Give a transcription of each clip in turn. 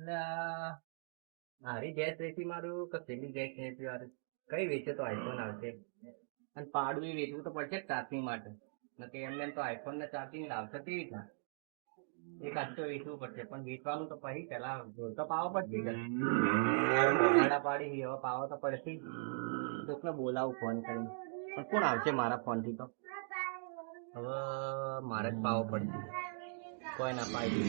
એટલે મારી ગેસ વેચી મારું કે પેલી ગેસ વેચી મારું કઈ વેચે તો આઈફોન આવશે અને પાડું એ વેચવું તો પડશે ચાર્જિંગ માટે કે એમને એમ તો આઈફોન ને ચાર્જિંગ લાવશે તે રીતના એક આજ તો વેચવું પડશે પણ વેચવાનું તો પછી પેલા તો પાવો પડશે ભાડા પાડી હવે પાવો તો પડશે તો બોલાવું ફોન કરીને પણ કોણ આવશે મારા ફોન થી તો હવે મારે જ પાવો પડશે કોઈ ના પાડી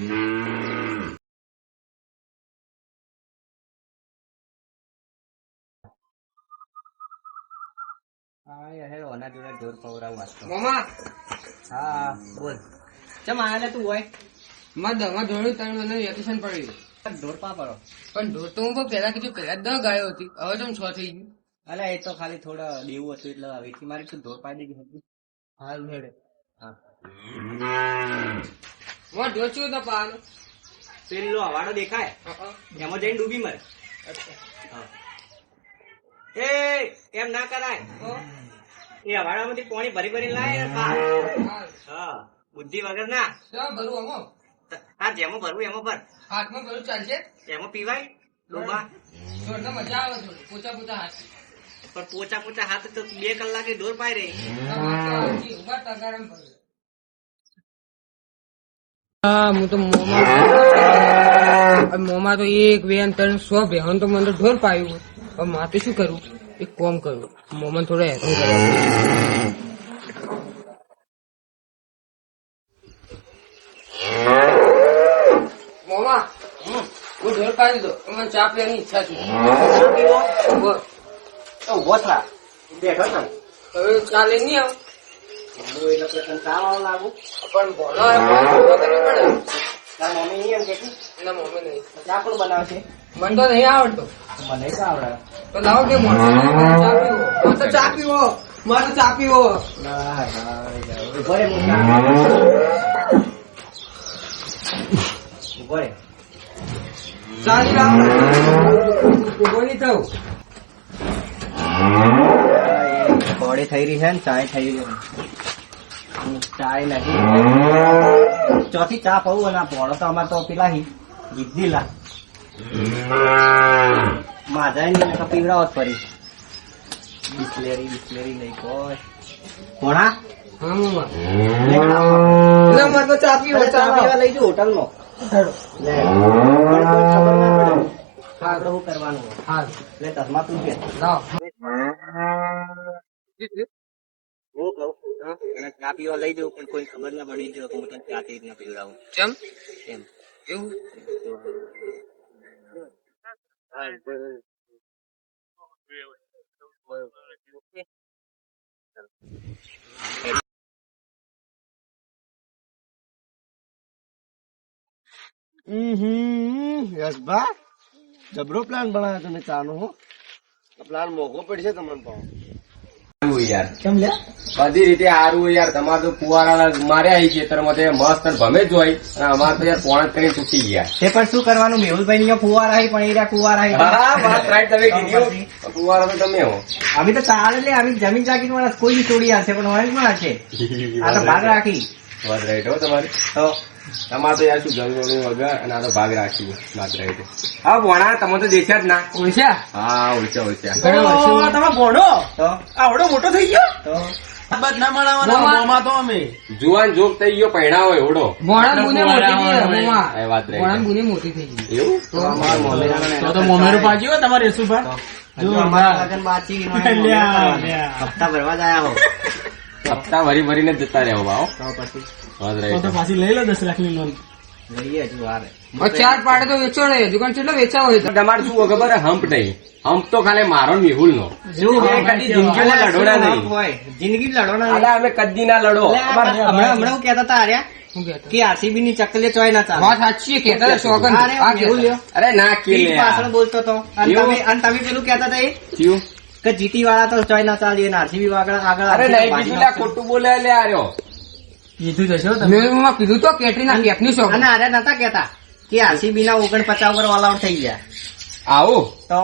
હા બોલ ચમ આયા તું હોય દવા ધોળું ત્રણ મને વેકેશન પડ્યું ઢોર પા પડો પણ ઢોર તો હું પેલા કીધું પેલા 10 ગાયો હતી હવે તો 6 થઈ ગયું. અલે એ તો ખાલી થોડા દેવું હતું એટલે વેચી મારી તું ઢોર પાડી દીધી હતી હાલ હેડે હા હું ઢોર છું તો પાનો પેલો હવાડો દેખાય એમાં જઈને ડૂબી મરે એ એમ ના કરાય એ હવાડામાંથી પાણી ભરી ભરી લાય હા બુદ્ધિ વગર ના ભરું અમો હા જેમાં ભરવું એમાં ભર હાથમાં ભરું ચાલશે એમાં પીવાય ડોબા ઢોરને મજા આવે થોડી પોચા પોચા હાથ પણ પોચા પોચા હાથ તો 2 કલાકે ઢોર પાઈ રહી હું તો મોમાં તો 1 2 3 100 બેહન તો મને ઢોર પાયું હવે માથે શું કરું એક કોમ કરું મોમાં થોડો હેરાન કરવા મોમાં હું ઢોર પાડી દીધો મને ચા પીવાની ઈચ્છા છે ઉભો થા બેઠો છો હવે ચા લઈ નહીં આવ એટલે કંટાળો લાગુ પણ ભણો કરવી પડે તાર મમ્મી એમ કે ના મમ્મી નહીં ચા કોણ બનાવશે મને તો નહીં આવડતો મને તો આવડે તો લાવો કે ચા પીવો મારે તો ચા પીવો ઉભો રે ઉભો રે ચા નહીં લાવો ઉભો નહીં થવું બોડી થઈ રહી છે ને ચાય થઈ રહી ચાય નથી ચોથી ચા પવું અને ભોળો તો અમારે તો પેલા ગીધીલા માજા નહીં પીવડાવો જ ફરી બિસ્લેરી નહીં કોઈ ભોણા હા મમ્મા મારે તો ચા પીવા લઈ જઉં હોટલ નો આપડે શું કરવાનું હા એટલે તસમા તું કે લાવો હું કહું અને ચા પીવા લઈ જવું પણ કોઈ ખબર ના પડી જો હું તને ચા તે રીતના પીવડાવું કેમ એમ એવું યશભા જબરો પ્લાન બનાવ્યો તમે ચાનો હો પ્લાન મોઘો પડશે તમને યાર કેમ લે બધી રીતે સારું યાર તમારે તો ફુવારા માર્યા આવી ખેતરમાં તો મસ્ત ભમે જ હોય અને અમારે તો યાર પોણ કરીને તૂટી ગયા તે પણ શું કરવાનું મેહુલભાઈ ની ફુવારા આવી પણ એરા ફુવારા હા વાત રાઈટ તમે કીધી ફુવારા તો તમે હો અમે તો ચાલે લે અમે જમીન જાગીર વાળા કોઈ બી તોડી આવશે પણ હોય માં હશે આ તો ભાગ રાખી વાત રાઈટ હો તમારી તો તમારે તો યાર શું જમીન વગર અને આ તો ભાગ રાખી વાત રાઈટ હા ભણા તમે તો દેખ્યા જ ના ઓળખ્યા હા ઓળખ્યા તમે ભણો તો આવડો મોટો થઈ ગયો તો ના મળાવાના તો અમે જુવાન જોગ થઈ ગયો પહેણા હોય એવડો ભોણા બુને મોટી થઈ ગઈ મમ્મા એ વાત ભોણા રાઈટ બુને મોટી થઈ ગઈ એવું તો મોમેરું પાજ્યો તમારે યશુભા હજુ અમારા લગન બાકી હપ્તા ભરવા જ આયા હો હપ્તા ભરી ભરીને જતા રહ્યો ભાવ તો પછી વાત રાઈટ પાછી લઈ લો 10 લાખની લોન લઈએ હજુ વાર ચાર પાડે તો વેચો ને દુકાન કેટલો વેચા હોય તમારે શું ખબર હમ્પ નહીં હમ્પ તો ખાલી મારો મેહુલ નો કદી જિંદગીમાં લડોના નહીં હોય જિંદગી લડો ના અલા અમે કદી ના લડો હમણાં હું કહેતા હતા આર્યા શું કહેતો કે આરસીબી ની ચકલીએ ચોય ના ચાલે વાત સાચી છે કેતા શોગન અરે આ કેવું લ્યો અરે ના કે પીઠ પાછળ બોલતો તો અને એવું? તમે પેલું કહેતા હતા એ થયું કે જીટી વાળા તો ચોય ના ચાલે અને આરસીબી આગળ અરે નહીં કીધું લે ખોટું બોલે લે આર્યો કીધું જશો મેં કીધું તો કેટરીના કેફની શોખ અને આર્યા નતા કેતા કે આરસીબી ના 49 ઉપર ઓલ આઉટ થઈ ગયા આવું તો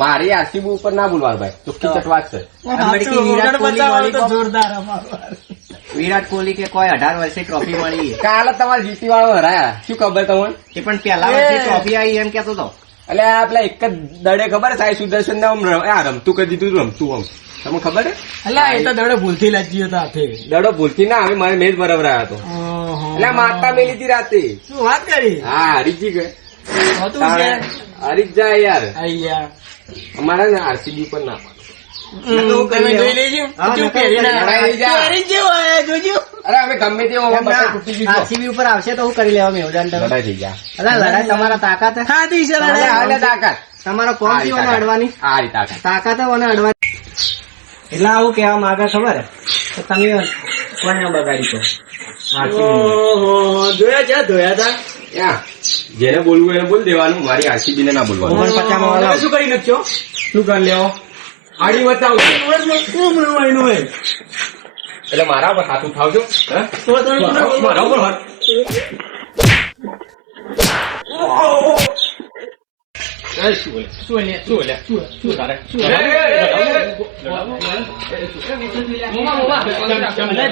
મારી આરસીબી ઉપર ના બોલવા ભાઈ ચોખ્ખી ચટવાત છે અમેરિકી વિરાટ કોહલી લોલીપોપ જોરદાર અમારો વિરાટ કોહલી કે કોઈ 18 વર્ષે ટ્રોફી મળી કાલે તમારે જીતી વાળો હરાયા શું ખબર તમને એ પણ પહેલા વર્ષે ટ્રોફી આવી એમ કેતો હતો. એટલે આ પેલા એક જ દડે ખબર સાઈ સુદર્શન ને રમતું કરી દીધું રમતું આમ તમને ખબર હે અલા એ તો દડો ભૂલથી લાગી હતો હાથે. દડો ભૂલથી ના હવે મારે મેચ બરાબર આવ્યો હતો એટલે માતા મેલી હતી રાતે. શું વાત કરી? હા હરીજી ગયે હતું છે હરી જ જાય યાર અయ్యా અમારે ને આરસીબી પર ના તમે જોઈ લેજો હા, શું નકર પહેરી ના લડાઈ નહીં જાય. પહેરી જેવો આયા જોજો. અરે અમે ગમે તે તૂટી ગયું આરસીબી ઉપર આવશે તો હું કરી લેવા મેવડાન તમે. લડાઈ થઈ ગયા અલા લડાઈ તમારા તાકાત હે. ખાધી છે એટલે લડાઈ. હાલે તાકાત તમારો કોમ હારી જીવન તાકાત. અડવાની હારી તાકાત તાકાત અને અડવાની. એટલે આવું કેવા માંગે ખબર હે કે તમે કોને બગાડી છો ઓહો, જોયા છે ધોયા હતા. યા, જેને બોલવું એને બોલ દેવાનું મારી આરસીબી ને ના બોલવાનું 49 માં વાળા. તમે શું કરી નાખ્યો? શું કરી લેવો આડી બતાવ શું મળવાનું હોય? એટલે મારા પર હાથ ઉઠાવજો હે? તો તમે મારા ઉપર હાથ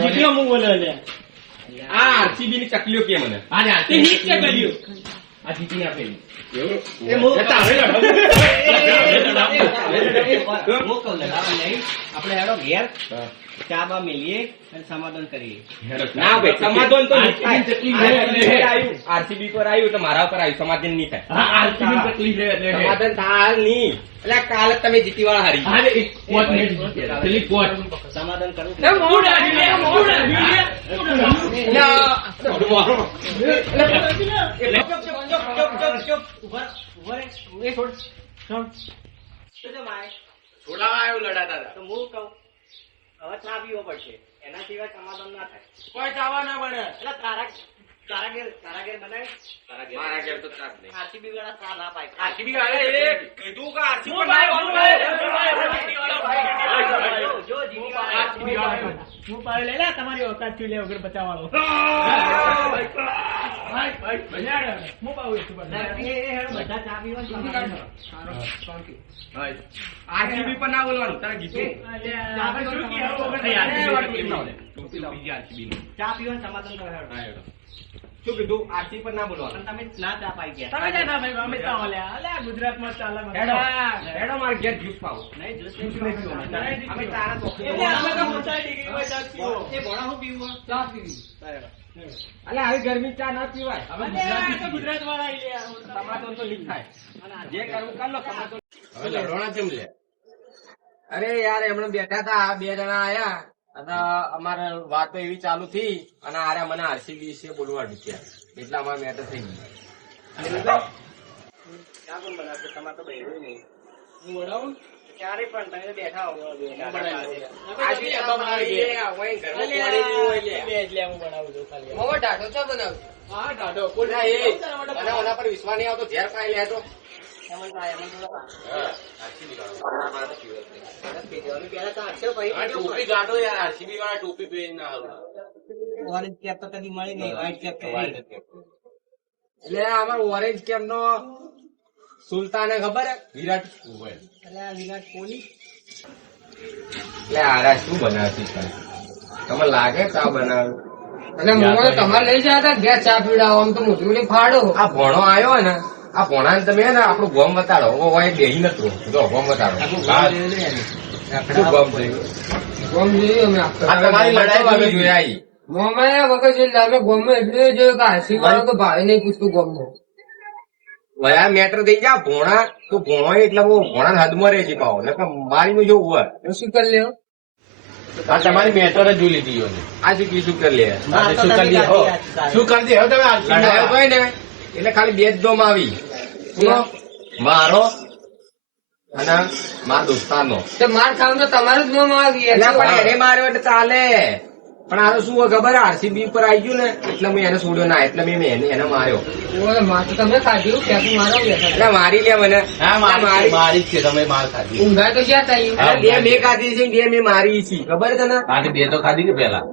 જીત્યો હું બોલે લે. આ આરસીબી ની ચકલીઓ કે મને તે નીચે કર્યું. આ જીતી આપેલી. આપણે હેડો ઘેર ચા બા મેલીએ અને સમાધાન કરીએ. ના ભાઈ સમાધાન તો નહીં થાય. આરસીબી આરસીબી પર આવ્યું તો મારા ઉપર આવ્યું સમાધાન નહીં થાય હા, આરસીબી તકલીફ છે એટલે. સમાધાન થાય નહીં એટલે કાલે તમે જીતી વાળા હારી ગયા. અરે, એક પોટ મેચ જીત્યા. પેલી પોટ. સમાધાન કરવું એ મૂડ આવી લે, મૂડ આવી લે. છોડાવા આવ્યો લડાતા હતા. તો હું કહું હવે ચા પીવો પડશે એના સિવાય સમાધાન ના થાય. કોઈ ચાવા ના બને. એટલે તારા ઘેર બનાવે મારા ઘેર તો ચાપ નહીં. આરસીબી વાળા ચા ના પાય. આરસીબી વાળા એ કીધું કે આરસીબી હું પર ભાઈ, હું ભાઈ, જો જીતી આરસીબી વાળા. હું પાડે લે લે, તમારી ઓકાત થી લે વગર બચાવવાનો. ભાઈ, ભાઈ, ભલ્યા રે. હું પાડું છું પણ. બધા ચા પીવા સમાધાન કરો. આરસીબી પર ના બોલવાનું તારે જીતું અલ્યા, આપણે શું કહેવું વગર નહીં, આરસીબી તકલીફ ના હોય. ચા પીવાનું સમાધાન કરો હેડો. શું કીધું આરસીબી પર ના બોલવાનું પણ તમે ના ચા પાઈ ગયા. તમે જા ના ભાઈ, અમે તો અલ્યા, અલ્યા, ગુજરાતમાં ચાલે મને. હેડો હેડો મારે ઘેર જ્યુસ પાવો નહીં જ્યુસ નહીં પીવાનું. અમે તારા તો એટલે અમે તો મોટા ડિગ્રી માં ચા પીવો. એ ભણા હું પીવું ચા પીવી. અલે આવી ગરમી ચા ના પીવાય અલ્યા, આ તો ગુજરાત વાળા આઈ લે. સમાધાન તો નહીં થાય જે કરવું કર લો સમાધાન હવે લડવાના કેમ લે અરે યાર એમણે બેઠા હતા આ બે જણા આયા અને અમારે વાતો એવી ચાલુ થઈ અને આરે મને આરસીબી વિશે બોલવા દીધા એટલે અમારે મેટર થઈ ગઈ ચા કોણ બનાવશે? તમારે તો બહેરું નહીં. હું બનાવું? ક્યારે પણ તમે બેઠા હો આજે ચા બનાવી લે, આ હોય ઘરમાં પાણી નહીં હોય લે. એટલે હું બનાવું છું ખાલી. મોમો ઢાઢો ચા બનાવ હા, ઢાઢો. ના એ અને ઓના પર વિશ્વાસ નહીં આવતો ઝેર પાઈ લે તો એમાં તો થોડો હા આરસીબી વાળો પીવાનું પહેલા તો આખો ભાઈ ટોપી ગાડો યાર આરસીબી વાળા ટોપી પહેરી ના આવે ઓરેન્જ કેપ તો કદી મળી નહીં, વ્હાઈટ કેપ તો મળી. એટલે અમાર ઓરેન્જ કેમ નો સુલતાને ખબર હે વિરાટ કોહલી એટલે આ વિરાટ કોહલી એટલે આરા શું બનાવતી તમને લાગે ચા બનાવે એટલે મોમાં તમારે લઈ જતા હતા ઘેર ચા પીવડાવો આમ તો મોટું લઈ ફાડો. આ ભણો આવ્યો હોય ને આ ભણાને તમે ને આપણું ગોમ બતાડો હોય બેહી નતું જો ગોમ બતાડો શું ગોમ થયું ગોમ જોયું અમે આપતા. આ તમારી લડાઈ તમે જોયા ઈ. મોમાં એ વખત જોયું અમે ગોમમાં એટલે જોયું કે હાસી વાળો તો ભાઈ નહીં પૂછતું ગોમમાં. વયા મેટર થઈ ગયા ભોણા તો ભોણો એટલે બહુ ભોણા હદમાં રહે છે પાવો ને મારી નું જોવું હોય તો શું કરી લેવો? આ તમારી મેટર જ જોઈ લીધી હોય આ શું કીધું કરી લે વાત તો તમે સાચી. શું કરી દે હવે તમે લડાયો હોય ને એટલે ખાલી બે જ દોમ આવી સુનો મારો અને મારા દોસ્તારનો તો માર ખાવ તો તમારું જ નામ આવી એટલે પણ એને માર્યો એટલે ચાલે પણ આ તો શું હોય ખબર આરસીબી ઉપર આવી ગયું ને એટલે મેં એને છોડ્યો ના એટલે મેં એને માર્યો માર તો તમે ખાધ્યું ક્યાંથી મારો બેઠા એટલે મારી લે મને મારી જ છે તમે માર ખાધી ઊંઘા તો ક્યાં થાય? એટલે બે મેં ખાધી છે ને બે મેં મારી છે ખબર છે ને આની બે તો ખાધી ને પેલા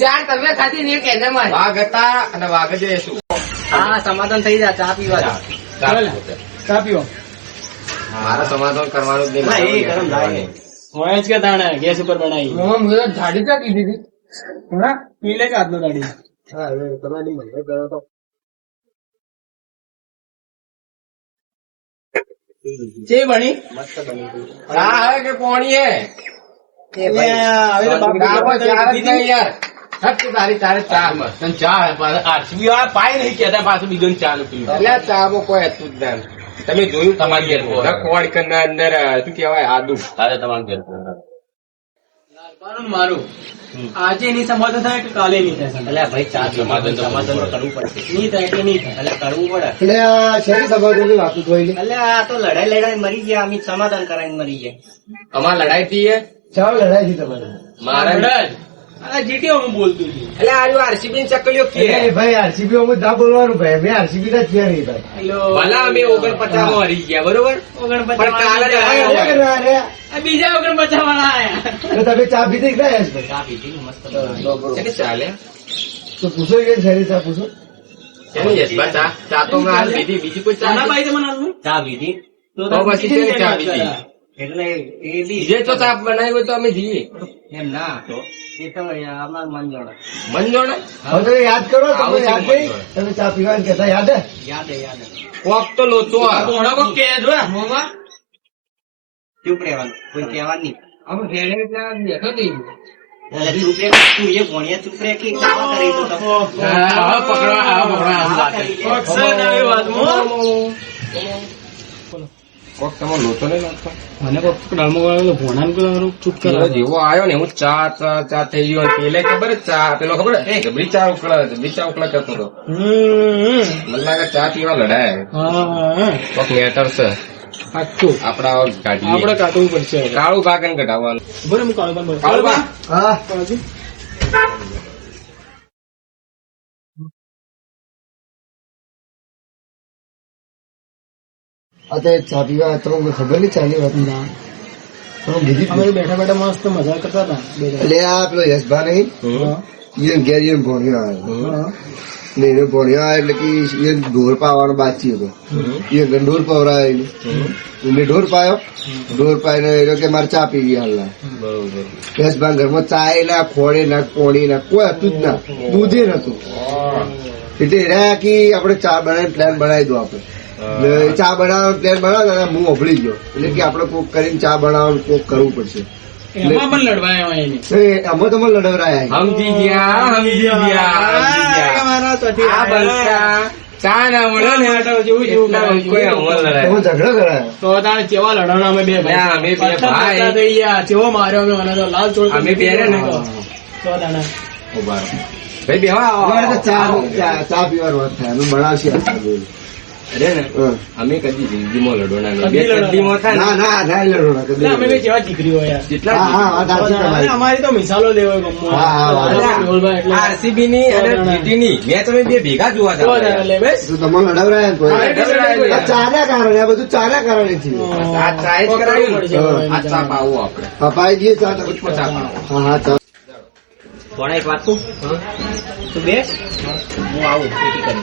ચાર તમે ખાધી ને એક એને મારી. વાઘ હતા અને વાઘ જ શું હા સમાધાન થઈ જાય ચા પીવા જાઓ. ચા પીવો. મારા સમાધાન કરવાનું જ ના, એ નહીં ગરમ થાય. હોય જ કે તાણે ગેસ ઉપર બનાવી. મોમાં મુજબ જાડી ચા કીધી હતી. પીલે કે આજનો દાડી હા હવે તમારી મને ગયો તો જે બની ચા હે કે પોણી હે હવે તો બાપુ ગામમાં ચાર જ નહીં યાર સચ્ચી તારી ચારે ચા તને ચા હે, પાછા આરસીબી વાળા પાય નહીં કહેતા પાછું બીજું ચા નું પીવું. એટલે આ ચામાં કોઈ હતું જ ના. તમે જોયું તમારી ઘેર કોણ? કોણ કે અંદર શું કહેવાય આદુ તારે તમારું ઘેર કોણ? મારું આજે એની સમાધાન થાય કે કાલે નહીં થાય એટલે ભાઈ ચા સમાધાન તો સમાધાન તો કરવું પડશે નહીં થાય એટલે નહીં થાય એટલે કરવું પડે એટલે આ શેરી સમાજની વાતો જોઈ લે એટલે આ તો લડાઈ મરી ગયા અમે સમાધાન કરાવીને મરી ગયા અમાર લડાઈ થી હે ચાલ લડાઈ થી તમારે મારા આ જીટીઓ હું બોલતું છું એટલે આ આરસીબી ની ચકલીઓ કે એ ભાઈ આરસીબી માં ના બોલવાનું ભાઈ મેં આરસીબી ના થયા નહીં ભાઈ હેલો ભલા અમે 49 માં હરી ગયા બરોબર પણ કાલે જ અરે, હાર્યા. અરે, આ બીજા વગર બચાવવાના આયા તો તમે ચા પીધી કે ના યશભાઈ? ચા પીધી ને મસ્ત બનાવી. એટલે ચાલે તો પૂછો કે શેરી ચા પૂછો એની યશબા ચા તો મેં હાલ પીધી બીજી કોઈ ચા ચાના નથી. ભાઈ તમને આનું? ચા પીધી તો પછી કેની ચા પીધી એટલે એ બી જે તો ચા બનાવી હોય તો અમે જઈએ એમ ના તો એ તો અમાર મન જોડે મન જોડે હવે તમે યાદ કરો આવું તમે યાદ છે નહીં તમે ચા પીવાનું કહેતા યાદ હે યાદ કોક તો લોચો આ. ભોણો કોક કે જો મોમાં ચૂપ રહેવાનું કોઈ કહેવાનું નહીં અમે ઘેરે ત્યાં બેઠો થઈ ગયો ચૂપ રહે તું એ ભણ્યા ચૂપ રહે કે કામ કરી તો તમે હા, પકડવા, આ વાત. અક્ષર આવી વાતમાં કોક તમે લોચો નહીં લાગતો મને કોક ડામો વાળો ભોણાન પેલો ચૂપ પેલો જેવો આવ્યો ને હું ચા ચા ચા થઈ ગયો અને પેલે ખબર જ ચા પેલો ખબર જબરી ચા ઉકળા કરતો હતો મને લાગે ચા પીવા લડાય હા કોક મેટર છે આખું આપડા કાઢીએ આપણે કાઢવું પડશે કાળું કાકન કઢાવવાનું બોલે હું કાળું પણ કાળું બા હા કાળું આ તો ચા પીવા તમને ખબર નહીં ચાલી વાત તમે કીધી અમે બેઠા બેઠા મસ્ત મજા કરતા હતા બે જણા. એટલે આ પેલો યશભા નહીં હા. એને ઘેર એને ભોણિયો આવ્યો હા. ને એને ભોણિયો આવ્યો એટલે કે એને ઢોર પાવાનો બાકી હતો એ ઢોર પવરાયો એને ઢોર પાયો ઢોર પાઈને એ કે મારે ચા પીવી હાલના બરોબર યશભા ઘરમાં ચા ના ખોડે ના પોણી ના કોઈ હતું જ ના દૂધે નતું એટલે એના કે આપણે ચા બનાવી પ્લાન બનાવી દો આપણે એટલે ચા બનાવવાનો પ્લાન બનાવ્યો હું અભળી ગયો એટલે કે આપણે કોક કરીને ચા બનાવવાનું કોક કરવું પડશે એમાં પણ લડવાય એની આમાં તમે લડવરાયા સમજી ગયા મારા ચોથી આ બલસા ચા ના મળે ને જેવું જેવું કરાવ્યું. કોઈ અમલ લડાય તમે ઝઘડો કરાયો તો તારે ચેવા લડવાના અમે બે ના, અમે બે ભાઈ. પાછા થઈ ગયા. ચેવો માર્યો અમે મને તો લાલ ચોળ અમે બે ને. તો તાણે. ઉભા રહો. ભાઈ બેહવા અમારે તો ચા પીવાનો વાત થાય અમે બનાવશે અરે ને હા. અમે કદી જિંદગીમાં લડવાના નહીં. બે કદી લડવાના. કદીમાં થાય ના ને ના ના લડો ના એટલે અમે બે ચેવા દીકરીઓ યાર જેટલા હા હા વાત સાચી અને તમારી અમારી તો મિસાલો લેવાય ગમો હા, હા, વાત. આરસીબી ની અને જીટી ની મેચ અમે બે ભેગા જોવા જતા લે બેસ તો તમે લડાવરાયા ને કોઈ હા, એટલે આ ચાના કારણે આ બધું ચાના કારણે છે આ ચા જ કરાવ્યું પડશે ને. હવે. આ ચા પાવું આપણે પપાઈ જે ચા પૂછપો ચા પાવો. હા હા ચા ભણા એક વાત કહું તું બેસ હું આવું પીટી કરી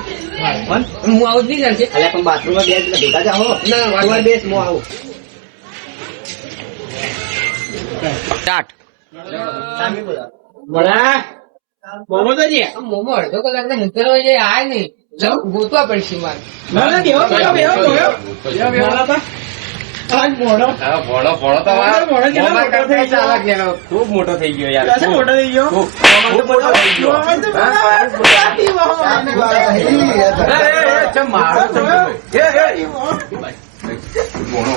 પણ હું આવું જ નહીં ચાલશે અલ્યા પણ બાથરૂમમાં બેસ એટલે ભેગા જાઓ તું બેસ હું આવું સ્ટાર્ટ સામે બોલાવો. બડા મોમો તો જે મોમો અડધો કલાક ને નીકળવા જાય આય નહીં જાઉં ગોતવા પડશે મારે ના ના બેહો બેહો બેહો બેહો બેહો આજ મોડો હા, ભણો ભણો તો વાર. ભણો કેટલો મોમાં મોટો થઈ કરતા ગયો? ચાલાક ને એનો ખૂબ મોટો થઈ ગયો યાર ક્યાં મોટો થઈ ગયો ખૂબ મોટો થઈ ગયો ચમ મારો ચમ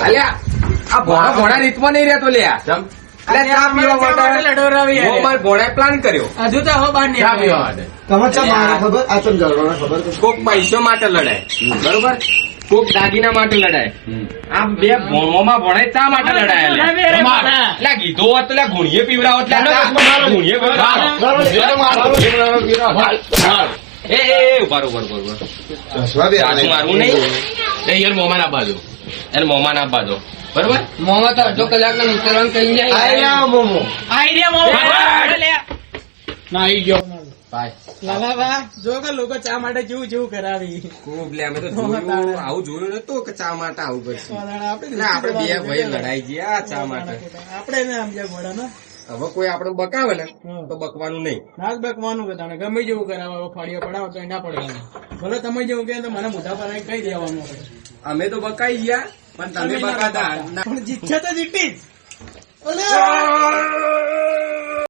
અલ્યા આ ભોણા ભોણા રીતમાં નહીં રહેતો લ્યા ચમ અલ્યા ચા પીવા માટે લડવરાવી હું અમારા ભોણાએ પ્લાન કર્યો હજુ તો હવે બહાર ચા નહીં પીવા માટે તમે ચા મારે ખબર આ ચમ જળવાના ખબર છે કોક પૈસો માટે લડાય બરોબર કોક દાગીના માટે લડાય આ બે ભોણોમાં ભોણાય ચા માટે લડાય એટલે કીધો હોત તો લ્યા ગુણીએ પીવડાવો એટલે ગુણીએ એ ઉભા રહો, ઉભા રહો, ઉભા રહો. ચશ્મા બી સાસુ મારવું નહીં એ યાર મોમાં ના બાજો એને મોમાં ના બાજો બરોબર મોમાં તો અડધો કલાક ને નીકળવાનું કહી જાય આયા મોમો આઈડિયા મોમો ના આવી ગયો ભાઈ લાલા બા જો કે લોકો ચા માટે જેવું જેવું કરાવી ખૂબ લે અમે તો જોયું આવું જોયું નતું કે ચા માટે આવું કરશે એટલે આપણે બે ભાઈ લડાઈ ગયા ચા માટે આપણે ને સમજ્યા ઘોડા ને હવે કોઈ આપણે બકાવે ને તો બકવાનું નહીં. ના જ બકવાનું કે તને ગમે જેવું કરાવે હવે ફાળીઓ પડાવો તો ના પડે ભલે તમે જેવું કહે તો મને મોઢા પર કહી દેવાનું અમે તો બકાઈ ગયા પણ તમે બકાતા પણ જીતશે તો જીતી જ.